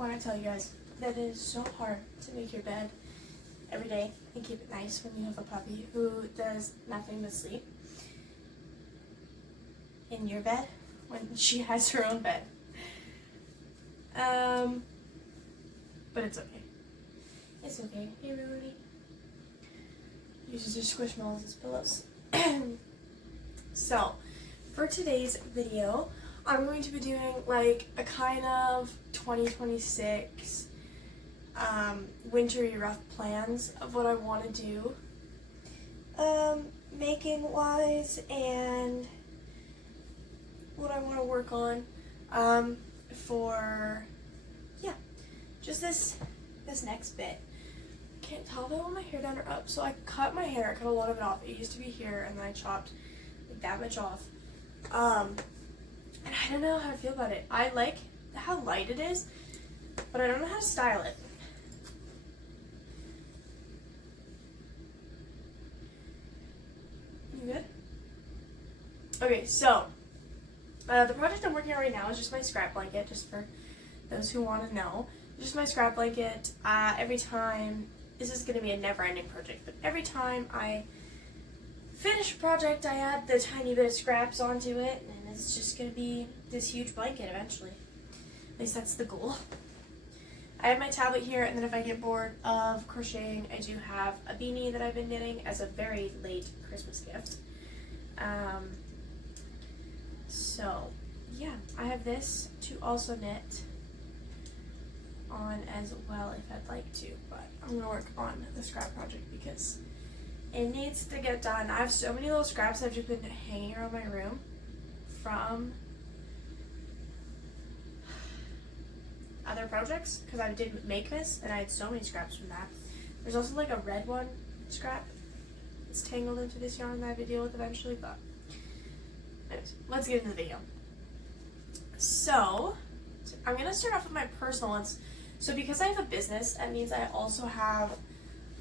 want to tell you guys that it is so hard to make your bed every day and keep it nice when you have a puppy who does nothing but sleep in your bed when she has her own bed. But it's okay. It's okay. Hey, Rudy. Uses her squishmallows as pillows. So, for today's video, I'm going to be doing like a kind of 2026 wintry rough plans of what I want to do making wise and what I want to work on for just this next bit. Can't tell though when my hair down or up, so I cut my hair. I cut a lot of it off. It used to be here and then I chopped like that much off. And I don't know how to feel about it. I like how light it is, but I don't know how to style it. You good? Okay, so the project I'm working on right now is just my scrap blanket, just for those who want to know. Just my scrap blanket. Every time, this is going to be a never-ending project, but every time I finish a project, I add the tiny bit of scraps onto it, and it's just going to be this huge blanket eventually. At least that's the goal. I have my tablet here, and then if I get bored of crocheting, I do have a beanie that I've been knitting as a very late Christmas gift. So, yeah, I have this to also knit on as well if I'd like to, but I'm going to work on the scrap project because it needs to get done. I have so many little scraps that have just been hanging around my room from other projects because I did make this and I had so many scraps from that. There's also like a red one scrap. It's tangled into this yarn that I have to deal with eventually, but anyways, let's get into the video. So, I'm going to start off with my personal ones. So because I have a business, that means I also have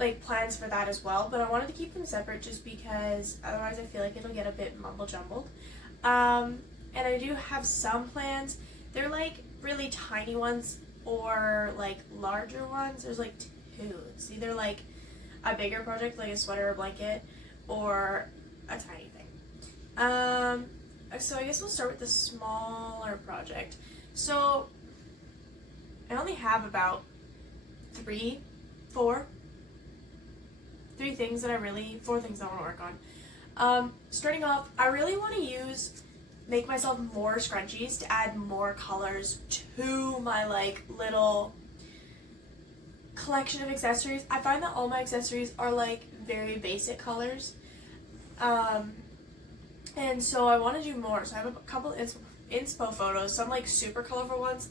like plans for that as well, but I wanted to keep them separate just because otherwise I feel like it'll get a bit mumble jumbled. And I do have some plans. They're like really tiny ones or like larger ones. There's like two. It's either like a bigger project like a sweater or blanket or a tiny thing. So I guess we'll start with the smaller project. So I only have about four things that I want to work on. Starting off, I really want to make myself more scrunchies to add more colors to my like little collection of accessories. I find that all my accessories are like very basic colors. And so I want to do more. So I have a couple inspo photos, some like super colorful ones,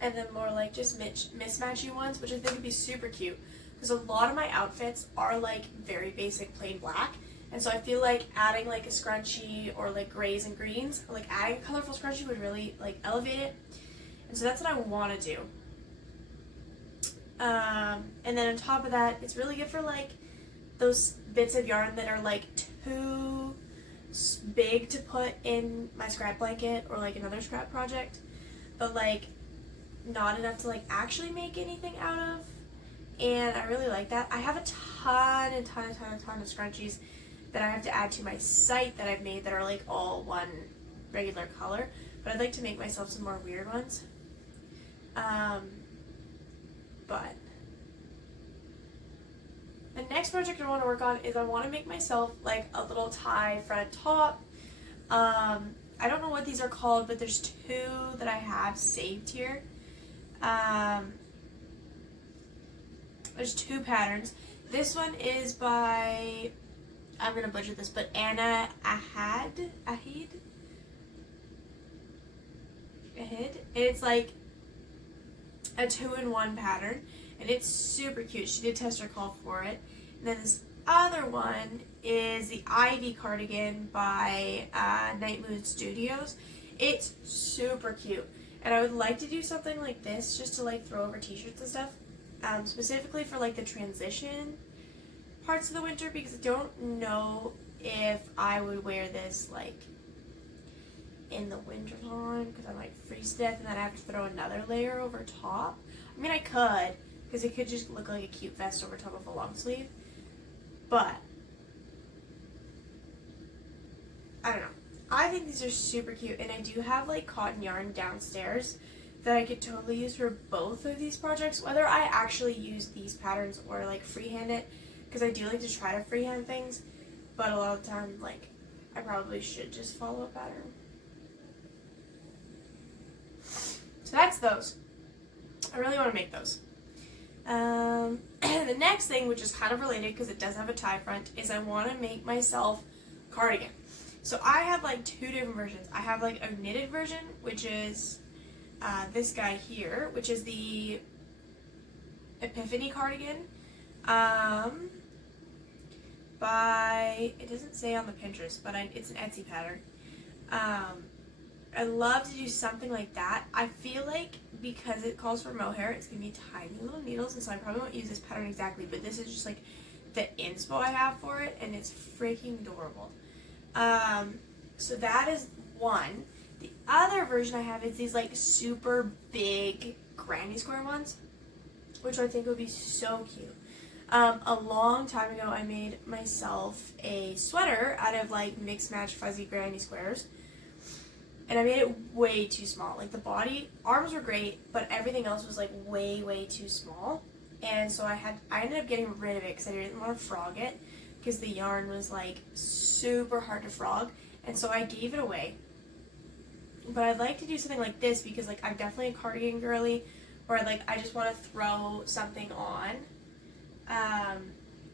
and then more like just mismatchy ones, which I think would be super cute. Because a lot of my outfits are like very basic plain black. And so I feel like adding like a scrunchie or like grays and greens, or like adding a colorful scrunchie would really like elevate it. And so that's what I want to do. And then on top of that, it's really good for like those bits of yarn that are like too big to put in my scrap blanket or like another scrap project, but like not enough to like actually make anything out of. And I really like that. I have a ton of scrunchies that I have to add to my site that I've made that are like all one regular color, but I'd like to make myself some more weird ones. But the next project I want to work on is I want to make myself like a little tie front top. I don't know what these are called, but there's two that I have saved here. There's two patterns. This one is by, I'm going to butcher this, but Anna Ahid. It's like a 2-in-1 pattern, and it's super cute. She did test her call for it. And then this other one is the Ivy cardigan by Night Mood Studios. It's super cute, and I would like to do something like this just to like throw over t-shirts and stuff, specifically for like the transition parts of the winter, because I don't know if I would wear this like in the winter time because I might freeze to death and then I have to throw another layer over top. I mean, I could, because it could just look like a cute vest over top of a long sleeve, but I don't know. I think these are super cute, and I do have like cotton yarn downstairs that I could totally use for both of these projects, whether I actually use these patterns or like freehand it, because I do like to try to freehand things, but a lot of the time, like, I probably should just follow a pattern. So that's those. I really want to make those. The next thing, which is kind of related because it does have a tie front, is I want to make myself a cardigan. So I have like two different versions. I have like a knitted version, which is this guy here, which is the Epiphany cardigan by, it doesn't say on the Pinterest, but it's an Etsy pattern. I love to do something like that. I feel like because it calls for mohair, it's going to be tiny little needles, and so I probably won't use this pattern exactly, but this is just like the inspo I have for it, and it's freaking adorable. So that is one. The other version I have is these like super big granny square ones, which I think would be so cute. A long time ago, I made myself a sweater out of like mix match fuzzy granny squares. And I made it way too small. Like the body, arms were great, but everything else was like way, way too small. And so I ended up getting rid of it because I didn't want to frog it, because the yarn was like super hard to frog. And so I gave it away. But I'd like to do something like this because like I'm definitely a cardigan girly, where like I just want to throw something on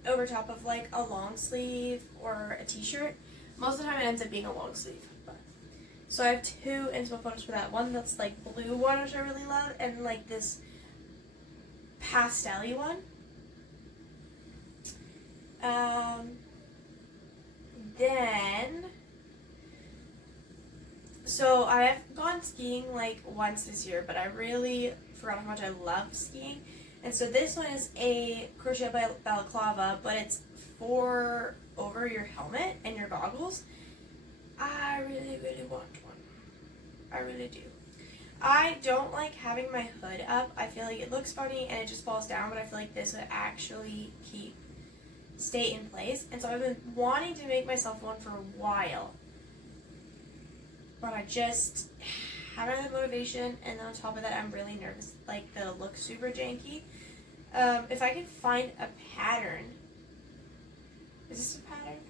over top of like a long sleeve or a t-shirt. Most of the time it ends up being a long sleeve. So I have two inspo photos for that. One that's like blue one, which I really love, and like this pastel-y one. Then, so I have gone skiing like once this year, but I really forgot how much I love skiing. And so this one is a crochet balaclava, but it's for over your helmet and your goggles. I really, really want one. I really do. I don't like having my hood up. I feel like it looks funny and it just falls down, but I feel like this would actually stay in place. And so I've been wanting to make myself one for a while, but I just haven't had the motivation, and then on top of that, I'm really nervous. Like, they'll look super janky. If I can find a pattern. Is this a pattern?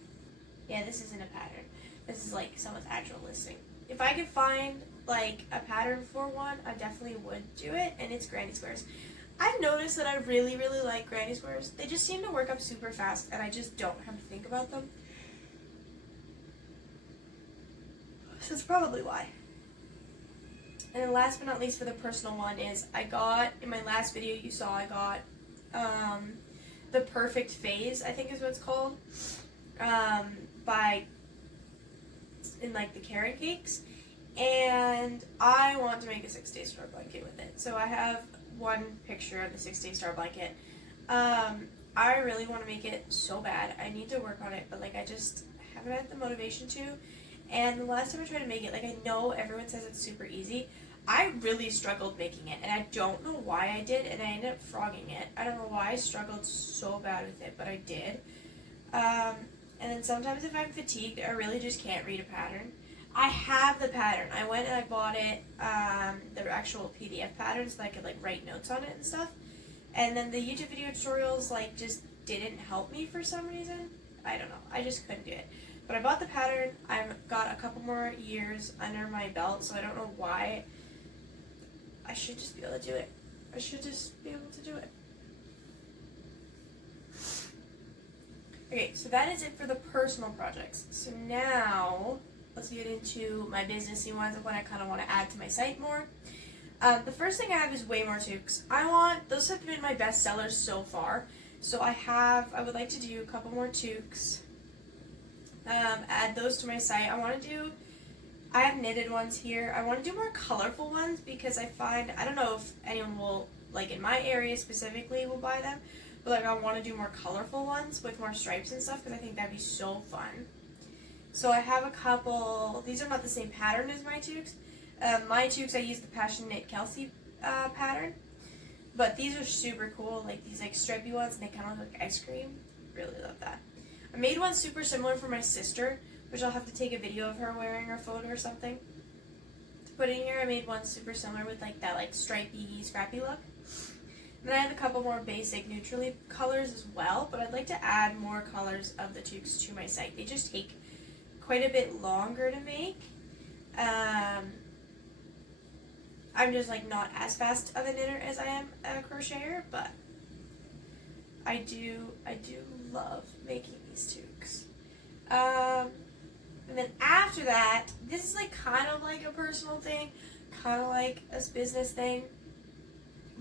Yeah, this isn't a pattern. This is like someone's actual listing. If I could find like a pattern for one, I definitely would do it, and it's granny squares. I've noticed that I really, really like granny squares. They just seem to work up super fast, and I just don't have to think about them. So that's probably why. And then last but not least for the personal one is I got, in my last video you saw, I got the Perfect Phase, I think is what it's called, in like the carrot cakes, and I want to make a 6-day star blanket with it. So I have one picture of the 6-day star blanket. I really want to make it so bad. I need to work on it, but like I just haven't had the motivation to. And the last time I tried to make it, like I know everyone says it's super easy. I really struggled making it, and I don't know why I did, and I ended up frogging it. I don't know why I struggled so bad with it, but I did. And then sometimes if I'm fatigued, I really just can't read a pattern. I have the pattern. I went and I bought it, the actual PDF pattern, so that I could like write notes on it and stuff. And then the YouTube video tutorials like just didn't help me for some reason. I don't know. I just couldn't do it. But I bought the pattern. I've got a couple more years under my belt, so I don't know why. I should just be able to do it. I should just be able to do it. Okay, so that is it for the personal projects. So now, let's get into my businessy ones of what I kind of want to add to my site more. The first thing I have is way more toques. Those have been my best sellers so far. So I would like to do a couple more toques. Add those to my site. I have knitted ones here. I want to do more colorful ones because I don't know if anyone will, like in my area specifically, will buy them. But like I want to do more colorful ones with more stripes and stuff because I think that'd be so fun. So I have a couple. These are not the same pattern as my toques. My toques I use the Passion Knit Kelsey pattern, But these are super cool, like these like stripy ones, and they kind of look like ice cream. Really love that. I made one super similar for my sister, which I'll have to take a video of her wearing or photo or something to put in here. I made one super similar with like that like stripy, scrappy look. Then I have a couple more basic neutrally colors as well, but I'd like to add more colors of the toques to my site. They just take quite a bit longer to make. I'm just like not as fast of a knitter as I am a crocheter, but I do love making these toques. And then after that, this is like kind of like a personal thing, kind of like a business thing,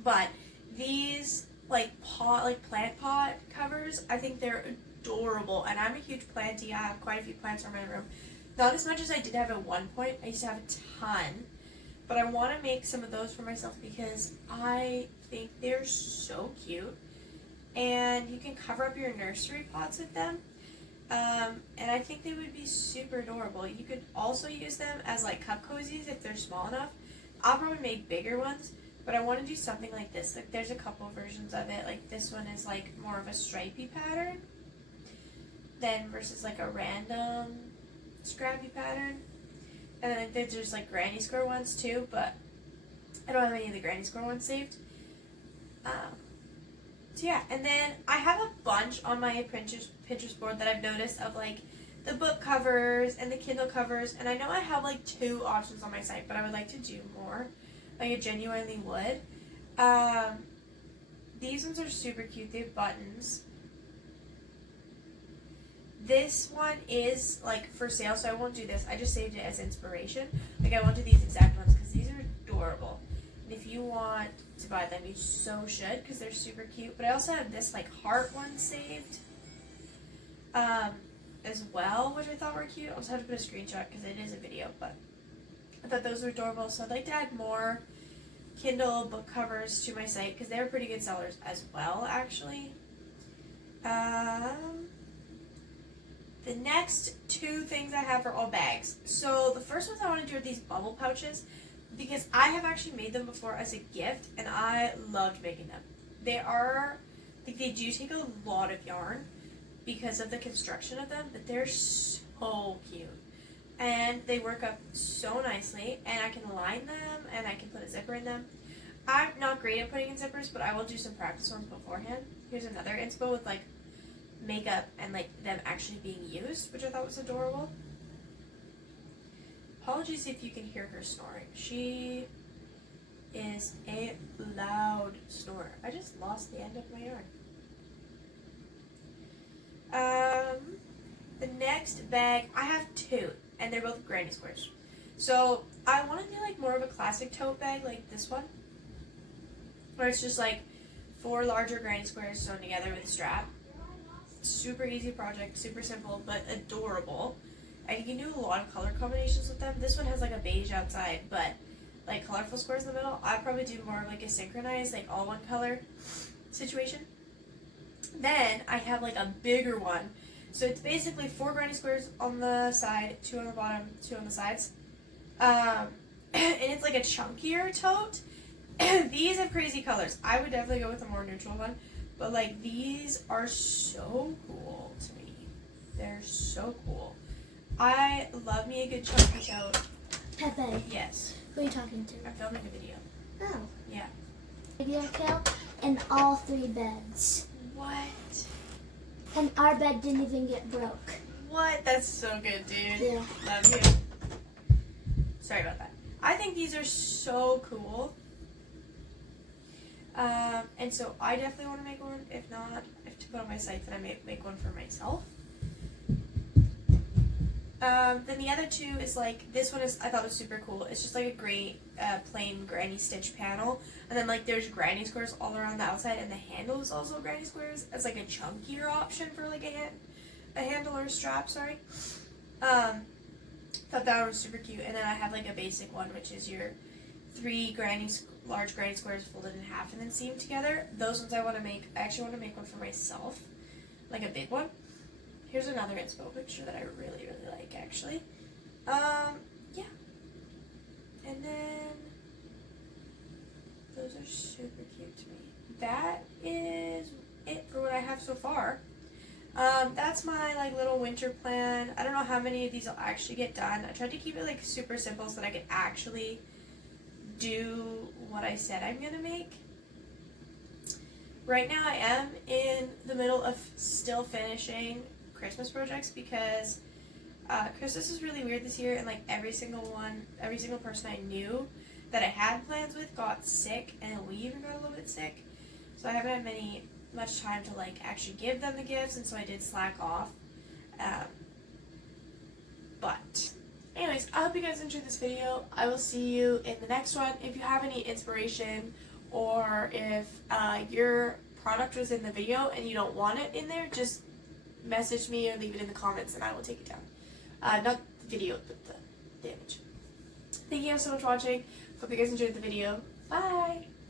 but these like plant pot covers, I think they're adorable, and I'm a huge planty. I have quite a few plants in my room. Not as much as I did have at one point. I used to have a ton, but I want to make some of those for myself because I think they're so cute, and you can cover up your nursery pots with them. And I think they would be super adorable. You could also use them as like cup cozies if they're small enough. I'll probably make bigger ones, but I want to do something like this. Like there's a couple versions of it. Like this one is like more of a stripy pattern than versus like a random scrappy pattern. And then there's just like granny square ones too, but I don't have any of the granny square ones saved. So yeah, and then I have a bunch on my Pinterest board that I've noticed of like the book covers and the Kindle covers, and I know I have like 2 options on my site, but I would like to do more. Like I genuinely would. These ones are super cute. They have buttons. This one is like for sale, so I won't do this. I just saved it as inspiration. Like I won't do these exact ones because these are adorable. And if you want to buy them, you so should because they're super cute. But I also have this like heart one saved as well, which I thought were cute. I'll just have to put a screenshot because it is a video, but I thought those were adorable. So I'd like to add more Kindle book covers to my site because they're pretty good sellers as well, actually. The next 2 things I have are all bags. So the first ones I want to do are these bubble pouches because I have actually made them before as a gift and I loved making them. They do take a lot of yarn because of the construction of them, but they're so cute. And they work up so nicely, and I can line them and I can put a zipper in them. I'm not great at putting in zippers, but I will do some practice ones beforehand. Here's another inspo with like makeup and like them actually being used, which I thought was adorable. Apologies if you can hear her snoring. She is a loud snorer. I just lost the end of my yarn. The next bag, I have 2, and they're both granny squares. So I want to do like more of a classic tote bag like this one, where it's just like 4 larger granny squares sewn together with a strap. Super easy project, super simple, but adorable. And you can do a lot of color combinations with them. This one has like a beige outside, but like colorful squares in the middle. I'd probably do more of like a synchronized, like all one color situation. Then I have like a bigger one. So it's basically 4 granny squares on the side, 2 on the bottom, 2 on the sides. And it's like a chunkier tote. These have crazy colors. I would definitely go with a more neutral one. But like these are so cool to me. They're so cool. I love me a good chunky tote. Pepe. Yes. Who are you talking to? I'm filming a video. Oh. Yeah. Video kill in all 3 beds. What? And our bed didn't even get broke. What? That's so good, dude. Yeah. Love you. Sorry about that. I think these are so cool. And so I definitely want to make one. If not, if to put on my site, then I may make one for myself. Then the other 2 is like, this one is, I thought was super cool. It's just like a great plain granny stitch panel. And then like there's granny squares all around the outside, and the handle is also granny squares. It's like a chunkier option for like a handle or a strap, sorry. Thought that was super cute. And then I have like a basic one, which is your 3 large granny squares folded in half and then seamed together. Those ones I want to make. I actually want to make one for myself, like a big one. Here's another inspo picture that I really, really like, actually. Yeah. And then Those are super cute to me. That is it for what I have so far. That's my like little winter plan. I don't know how many of these I'll actually get done. I tried to keep it like super simple so that I could actually do what I said I'm gonna make. Right now I am in the middle of still finishing Christmas projects because Christmas is really weird this year, and like every single person I knew that I had plans with got sick, and we even got a little bit sick. So I haven't had much time to like actually give them the gifts, and so I did slack off. But anyways, I hope you guys enjoyed this video. I will see you in the next one. If you have any inspiration, or if your product was in the video and you don't want it in there, just message me or leave it in the comments and I will take it down. Not the video, but the image. Thank you guys so much for watching. Hope you guys enjoyed the video. Bye!